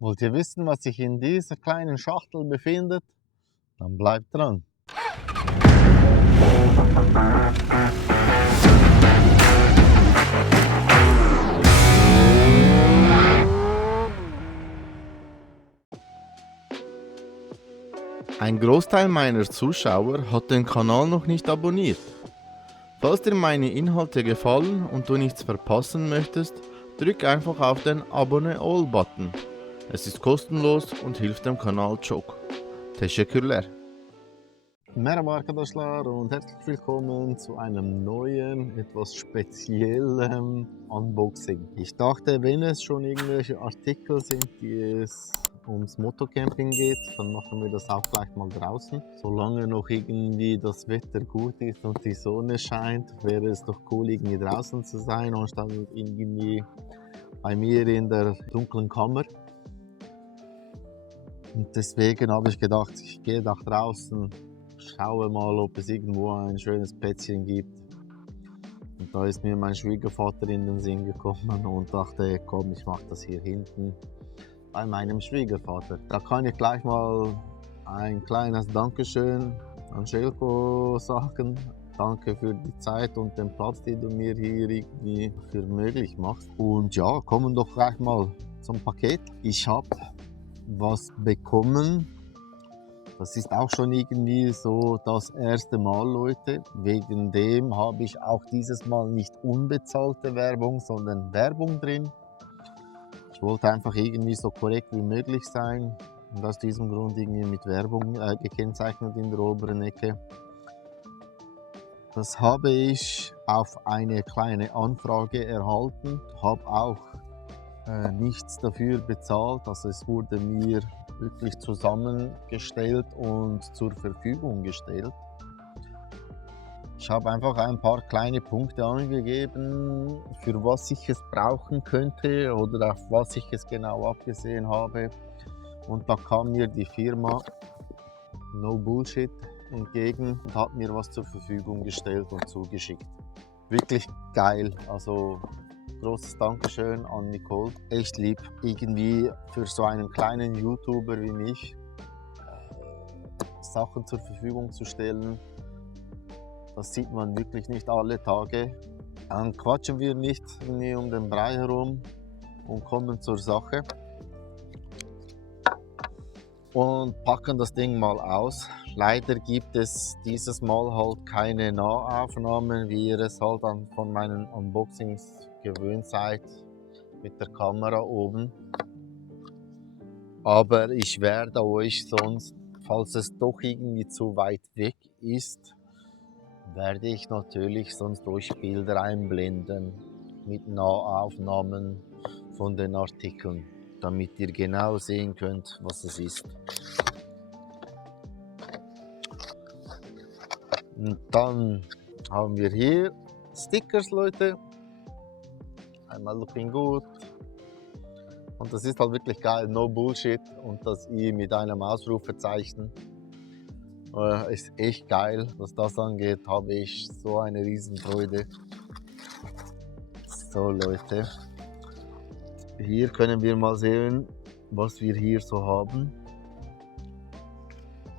Wollt ihr wissen, was sich in dieser kleinen Schachtel befindet? Dann bleibt dran. Ein Großteil meiner Zuschauer hat den Kanal noch nicht abonniert. Falls dir meine Inhalte gefallen und du nichts verpassen möchtest, drück einfach auf den Abonne All-Button. Es ist kostenlos und hilft dem Kanal çok. Teşekkürler. Merhaba arkadaşlar und herzlich willkommen zu einem neuen, etwas speziellen Unboxing. Ich dachte, wenn es schon irgendwelche Artikel sind, die es ums Motocamping geht, dann machen wir das auch gleich mal draußen. Solange noch irgendwie das Wetter gut ist und die Sonne scheint, wäre es doch cool, irgendwie draußen zu sein, anstatt irgendwie bei mir in der dunklen Kammer. Und deswegen habe ich gedacht, ich gehe nach draußen, schaue mal, ob es irgendwo ein schönes Plätzchen gibt. Und da ist mir mein Schwiegervater in den Sinn gekommen und dachte, komm, ich mache das hier hinten bei meinem Schwiegervater. Da kann ich gleich mal ein kleines Dankeschön an Željko sagen. Danke für die Zeit und den Platz, den du mir hier irgendwie für möglich machst. Und ja, kommen doch gleich mal zum Paket. Ich habe was bekommen. Das ist auch schon irgendwie so das erste Mal, Leute. Wegen dem habe ich auch dieses Mal nicht unbezahlte Werbung, sondern Werbung drin. Ich wollte einfach irgendwie so korrekt wie möglich sein und aus diesem Grund irgendwie mit Werbung gekennzeichnet in der oberen Ecke. Das habe ich auf eine kleine Anfrage erhalten, habe auch nichts dafür bezahlt, also es wurde mir wirklich zusammengestellt und zur Verfügung gestellt. Ich habe einfach ein paar kleine Punkte angegeben, für was ich es brauchen könnte oder auf was ich es genau abgesehen habe. Und da kam mir die Firma No Bullshit entgegen und hat mir was zur Verfügung gestellt und zugeschickt. Wirklich geil, also großes Dankeschön an Nicole. Echt lieb, irgendwie für so einen kleinen YouTuber wie mich Sachen zur Verfügung zu stellen. Das sieht man wirklich nicht alle Tage. Dann quatschen wir nicht um den Brei herum und kommen zur Sache. Und packen das Ding mal aus. Leider gibt es dieses Mal halt keine Nahaufnahmen, wie ihr es halt von meinen Unboxings gewöhnt seid, mit der Kamera oben. Aber ich werde euch sonst, falls es doch irgendwie zu weit weg ist, werde ich natürlich sonst euch Bilder einblenden mit Nahaufnahmen von den Artikeln, damit ihr genau sehen könnt, was es ist. Und dann haben wir hier Stickers, Leute. Einmal Looking Good. Und das ist halt wirklich geil, No Bullshit. Und das I mit einem Ausrufezeichen. Ist echt geil. Was das angeht, habe ich so eine Riesenfreude. So, Leute. Hier können wir mal sehen, was wir hier so haben.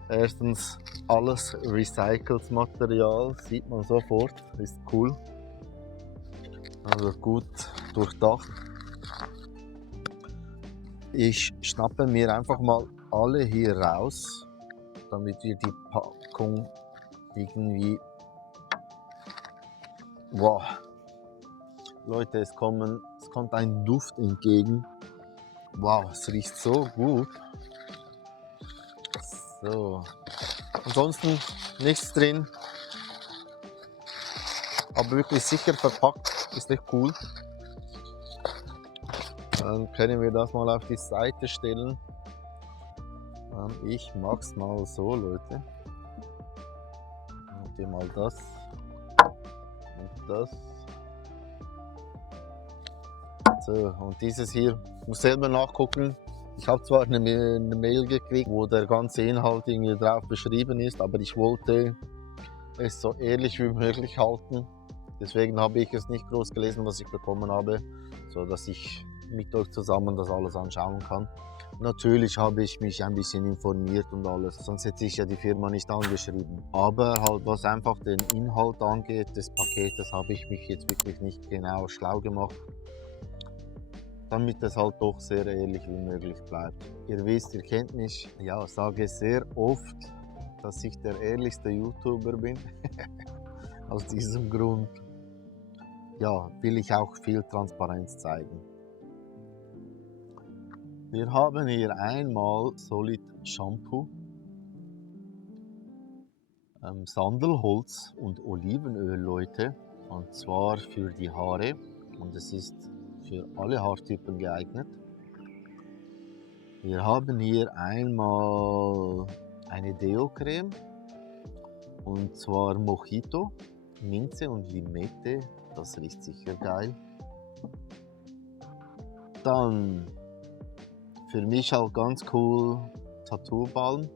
Erstens alles recyceltes Material, sieht man sofort, ist cool. Also gut durchdacht. Ich schnappe mir einfach mal alle hier raus, damit wir die Packung irgendwie... Wow! Leute, es kommt ein Duft entgegen. Wow, es riecht so gut. So. Ansonsten nichts drin. Aber wirklich sicher verpackt. Ist echt cool. Dann können wir das mal auf die Seite stellen. Ich mach's mal so, Leute. Und hier mal das. Und das. So, und dieses hier, ich muss selber nachgucken. Ich habe zwar eine Mail gekriegt, wo der ganze Inhalt irgendwie drauf beschrieben ist, aber ich wollte es so ehrlich wie möglich halten. Deswegen habe ich es nicht groß gelesen, was ich bekommen habe, so dass ich mit euch zusammen das alles anschauen kann. Natürlich habe ich mich ein bisschen informiert und alles, sonst hätte ich ja die Firma nicht angeschrieben. Aber halt, was einfach den Inhalt angeht des Paketes, habe ich mich jetzt wirklich nicht genau schlau gemacht, damit es halt doch sehr ehrlich wie möglich bleibt. Ihr wisst, ihr kennt mich, ja, sage sehr oft, dass ich der ehrlichste YouTuber bin. Aus diesem Grund, ja, will ich auch viel Transparenz zeigen. Wir haben hier einmal Solid Shampoo, Sandelholz und Olivenöl, Leute, und zwar für die Haare, und es ist für alle Haartypen geeignet. Wir haben hier einmal eine Deo-Creme, und zwar Mojito, Minze und Limette, das riecht sicher geil. Dann für mich auch ganz cool Tattoo-Balm,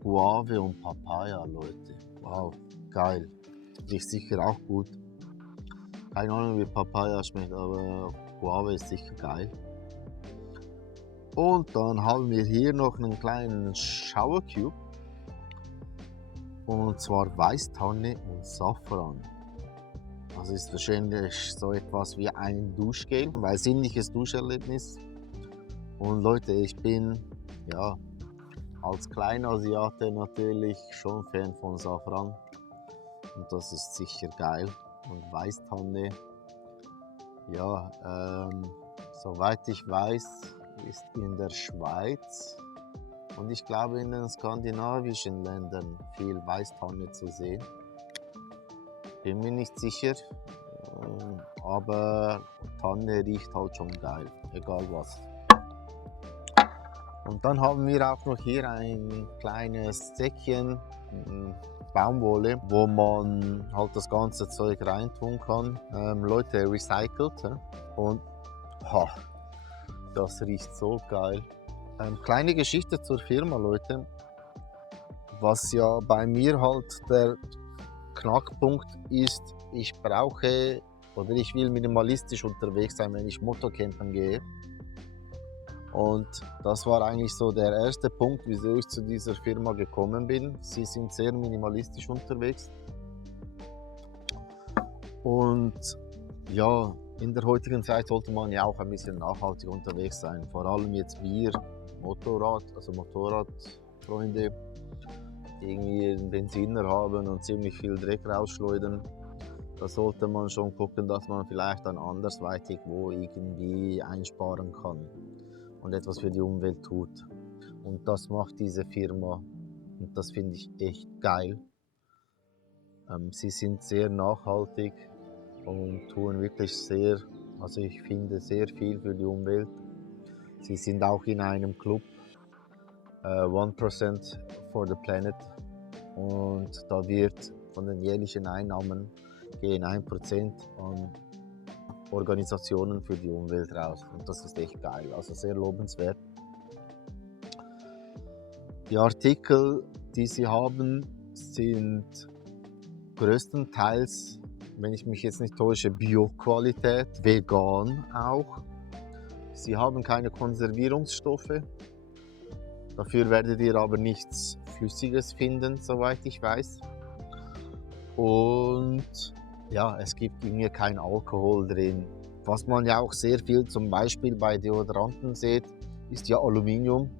Guave und Papaya, Leute. Wow, geil. Riecht sicher auch gut. Keine Ahnung, wie Papaya schmeckt, aber Guave ist sicher geil. Und dann haben wir hier noch einen kleinen Shower Cube. Und zwar Weißtanne und Safran. Das ist wahrscheinlich so etwas wie ein Duschgel, ein sinnliches Duscherlebnis. Und Leute, ich bin ja als Kleinasiate natürlich schon Fan von Safran. Und das ist sicher geil. Und Weißtanne, ja, soweit ich weiß, ist in der Schweiz und ich glaube in den skandinavischen Ländern viel Weißtanne zu sehen. Bin mir nicht sicher, aber Tanne riecht halt schon geil, egal was. Und dann haben wir auch noch hier ein kleines Säckchen Baumwolle, wo man halt das ganze Zeug reintun kann. Leute, recycelt. Und das riecht so geil. Kleine Geschichte zur Firma, Leute. Was ja bei mir halt der Knackpunkt ist, ich brauche oder ich will minimalistisch unterwegs sein, wenn ich Motorcampen gehe. Und das war eigentlich so der erste Punkt, wieso ich zu dieser Firma gekommen bin. Sie sind sehr minimalistisch unterwegs. Und ja, in der heutigen Zeit sollte man ja auch ein bisschen nachhaltig unterwegs sein. Vor allem jetzt wir Motorradfreunde, die irgendwie einen Benziner haben und ziemlich viel Dreck rausschleudern. Da sollte man schon gucken, dass man vielleicht dann andersweitig wo irgendwie einsparen kann und etwas für die Umwelt tut. Und das macht diese Firma und das finde ich echt geil. Sie sind sehr nachhaltig und tun wirklich sehr, also ich finde, sehr viel für die Umwelt. Sie sind auch in einem Club, 1% for the Planet, und da wird von den jährlichen Einnahmen gehen 1% an Organisationen für die Umwelt raus, und das ist echt geil, also sehr lobenswert. Die Artikel, die sie haben, sind größtenteils, wenn ich mich jetzt nicht täusche, Bio-Qualität, vegan auch. Sie haben keine Konservierungsstoffe, dafür werdet ihr aber nichts Flüssiges finden, soweit ich weiß. Und ja, es gibt irgendwie kein Alkohol drin. Was man ja auch sehr viel zum Beispiel bei Deodoranten sieht, ist ja Aluminium.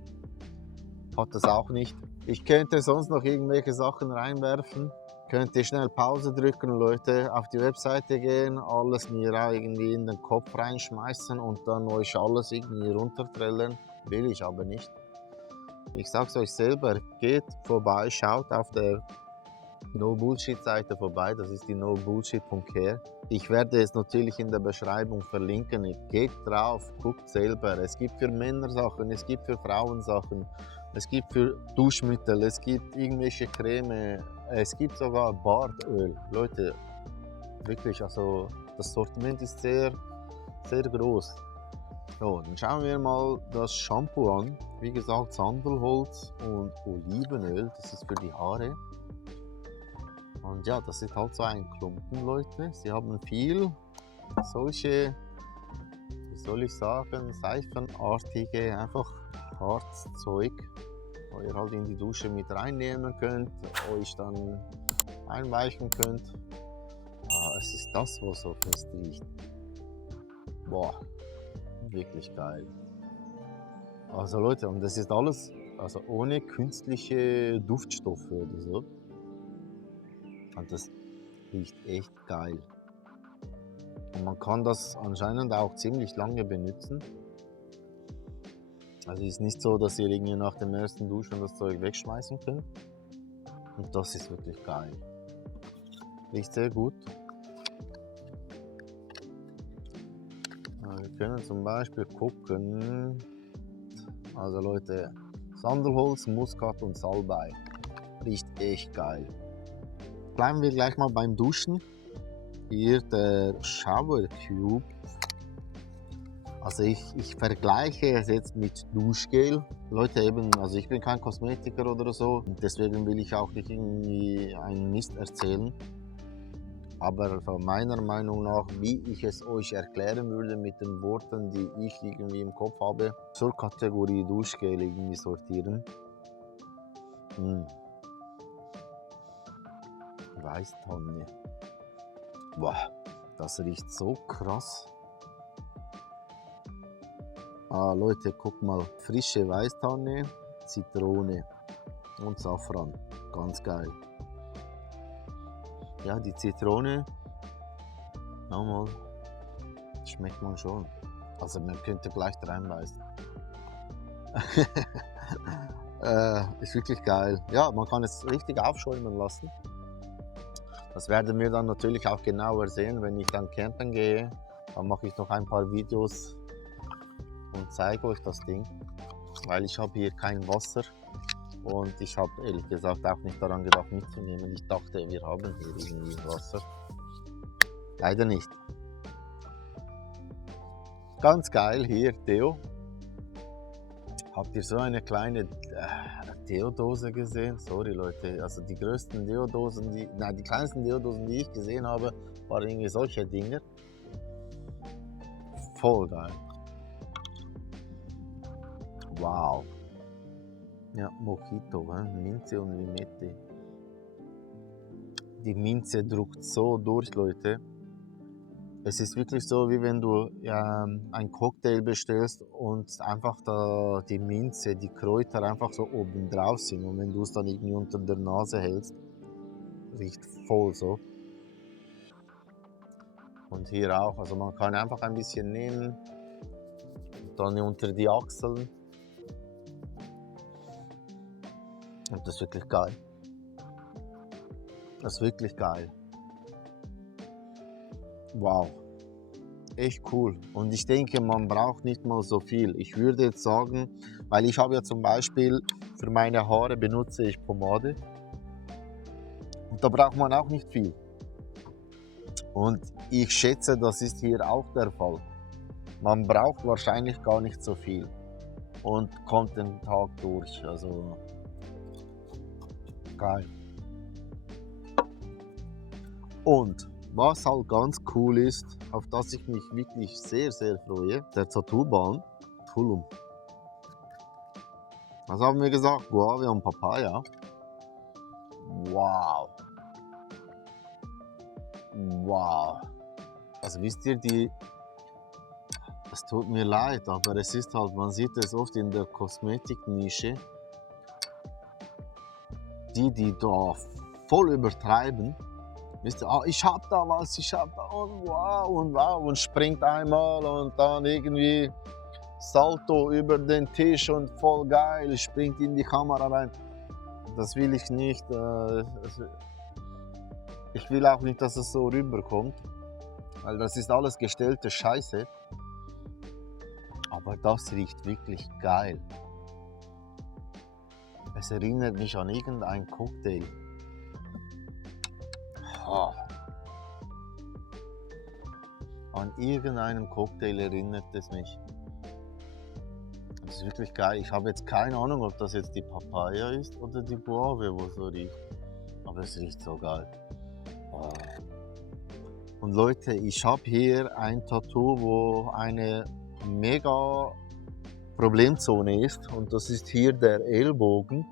Hat das auch nicht. Ich könnte sonst noch irgendwelche Sachen reinwerfen. Könnt ihr schnell Pause drücken, Leute, auf die Webseite gehen, alles mir irgendwie in den Kopf reinschmeißen und dann euch alles irgendwie runtertrellen. Will ich aber nicht. Ich sag's euch selber, geht vorbei, schaut auf der No-Bullshit-Seite vorbei, das ist die nobullshit.care. Ich werde es natürlich in der Beschreibung verlinken. Geht drauf, guckt selber. Es gibt für Männer Sachen, es gibt für Frauen Sachen, es gibt für Duschmittel, es gibt irgendwelche Creme, es gibt sogar Bartöl. Leute, wirklich, also das Sortiment ist sehr, sehr groß. So, dann schauen wir mal das Shampoo an. Wie gesagt, Sandelholz und Olivenöl, das ist für die Haare. Und ja, das ist halt so ein Klumpen, Leute. Sie haben viel solche, wie soll ich sagen, seifenartige, einfach Harzzeug, wo ihr halt in die Dusche mit reinnehmen könnt, euch dann einweichen könnt. Es ist das, was so fest riecht. Boah, wirklich geil. Also Leute, und das ist alles also ohne künstliche Duftstoffe oder so. Und das riecht echt geil. Und man kann das anscheinend auch ziemlich lange benutzen. Also ist nicht so, dass ihr irgendwie nach dem ersten Duschen das Zeug wegschmeißen könnt. Und das ist wirklich geil. Riecht sehr gut. Wir können zum Beispiel gucken. Also Leute, Sandelholz, Muskat und Salbei. Riecht echt geil. Bleiben wir gleich mal beim Duschen. Hier der Shower Cube. Also ich vergleiche es jetzt mit Duschgel. Leute, eben, also ich bin kein Kosmetiker oder so, deswegen will ich auch nicht irgendwie einen Mist erzählen. Aber von meiner Meinung nach, wie ich es euch erklären würde mit den Worten, die ich irgendwie im Kopf habe, zur Kategorie Duschgel irgendwie sortieren. Weißtonne. Boah, das riecht so krass. Leute, guck mal, frische Weißtonne, Zitrone und Safran. Ganz geil. Ja, die Zitrone, nochmal, schmeckt man schon. Also man könnte gleich reinbeißen. Ist wirklich geil. Ja, man kann es richtig aufschäumen lassen. Das werden wir dann natürlich auch genauer sehen, wenn ich dann campen gehe. Dann mache ich noch ein paar Videos und zeige euch das Ding. Weil ich habe hier kein Wasser. Und ich habe ehrlich gesagt auch nicht daran gedacht mitzunehmen. Ich dachte, wir haben hier irgendwie Wasser. Leider nicht. Ganz geil hier, Deo. Habt ihr so eine kleine Deodose gesehen? Sorry Leute, also die größten Deodosen, die kleinsten Deodosen, die ich gesehen habe, waren irgendwie solche Dinger. Voll geil. Wow. Ja, Mojito, Minze und Limette. Die Minze drückt so durch, Leute. Es ist wirklich so, wie wenn du einen Cocktail bestellst und einfach da die Minze, die Kräuter einfach so oben drauf sind. Und wenn du es dann irgendwie unter der Nase hältst, riecht voll so. Und hier auch, also man kann einfach ein bisschen nehmen und dann unter die Achseln. Und das ist wirklich geil. Das ist wirklich geil. Wow. Echt cool. Und ich denke, man braucht nicht mal so viel. Ich würde jetzt sagen, weil ich habe ja zum Beispiel für meine Haare benutze ich Pomade. Und da braucht man auch nicht viel. Und ich schätze, das ist hier auch der Fall. Man braucht wahrscheinlich gar nicht so viel. Und kommt den Tag durch. Also geil. Und was halt ganz cool ist, auf das ich mich wirklich sehr, sehr freue, der Tattoo-Balm Tulum. Was haben wir gesagt? Guave und Papaya. Wow. Wow. Also wisst ihr, es tut mir leid, aber es ist halt, man sieht es oft in der Kosmetiknische, die da voll übertreiben. Wisst ihr, ich hab da was, ich hab da und wow und springt einmal und dann irgendwie Salto über den Tisch und voll geil, springt in die Kamera rein. Das will ich nicht. Ich will auch nicht, dass es so rüberkommt, weil das ist alles gestellte Scheiße. Aber das riecht wirklich geil. Es erinnert mich an irgendeinen Cocktail. Oh. An irgendeinen Cocktail erinnert es mich. Das ist wirklich geil. Ich habe jetzt keine Ahnung, ob das jetzt die Papaya ist oder die Guave, wo so riecht. Aber es riecht so geil. Oh. Und Leute, ich habe hier ein Tattoo, wo eine mega Problemzone ist. Und das ist hier der Ellbogen.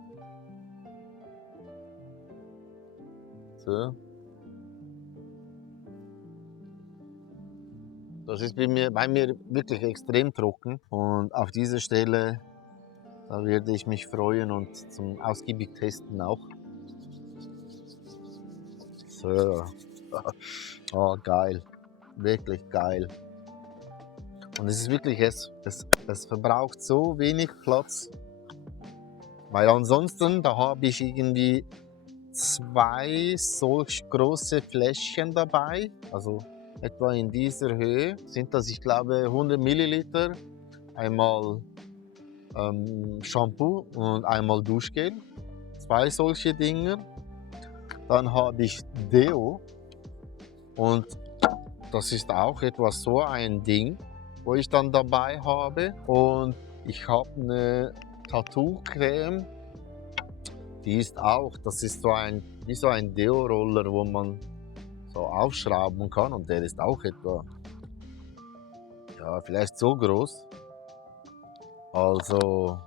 So. Das ist bei mir wirklich extrem trocken. Und auf dieser Stelle, da werde ich mich freuen und zum ausgiebig testen auch. So. Oh, geil. Wirklich geil. Und es ist wirklich, es verbraucht so wenig Platz. Weil ansonsten, da habe ich irgendwie 2 solch große Fläschchen dabei. Also etwa in dieser Höhe sind das, ich glaube, 100 Milliliter. Einmal Shampoo und einmal Duschgel. 2 solche Dinge. Dann habe ich Deo. Und das ist auch etwa so ein Ding, wo ich dann dabei habe. Und ich habe eine Tattoo-Creme. Die ist auch, das ist so wie so ein Deo-Roller, wo man so aufschrauben kann. Und der ist auch etwa, ja, vielleicht so groß. Also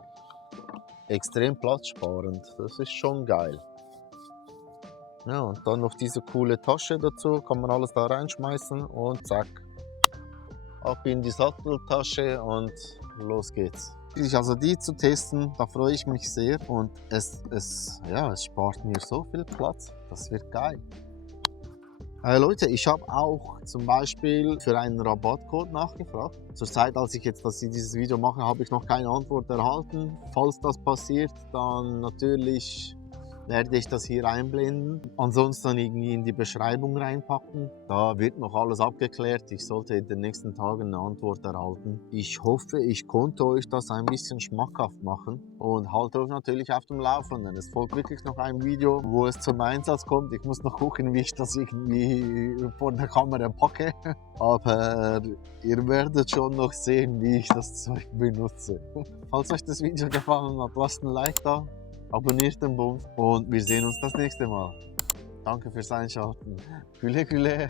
extrem platzsparend. Das ist schon geil. Ja, und dann noch diese coole Tasche dazu. Kann man alles da reinschmeißen und zack. Ab in die Satteltasche und los geht's. Also die zu testen, da freue ich mich sehr und es spart mir so viel Platz. Das wird geil. Leute, ich habe auch zum Beispiel für einen Rabattcode nachgefragt. Zur Zeit, als ich jetzt dieses Video mache, habe ich noch keine Antwort erhalten. Falls das passiert, dann natürlich werde ich das hier einblenden. Ansonsten irgendwie in die Beschreibung reinpacken. Da wird noch alles abgeklärt. Ich sollte in den nächsten Tagen eine Antwort erhalten. Ich hoffe, ich konnte euch das ein bisschen schmackhaft machen und halte euch natürlich auf dem Laufenden. Es folgt wirklich noch ein Video, wo es zum Einsatz kommt. Ich muss noch gucken, wie ich das irgendwie vor der Kamera packe. Aber ihr werdet schon noch sehen, wie ich das Zeug benutze. Falls euch das Video gefallen hat, lasst ein Like da. Abonniert den Bums und wir sehen uns das nächste Mal. Danke fürs Einschalten. Güle güle.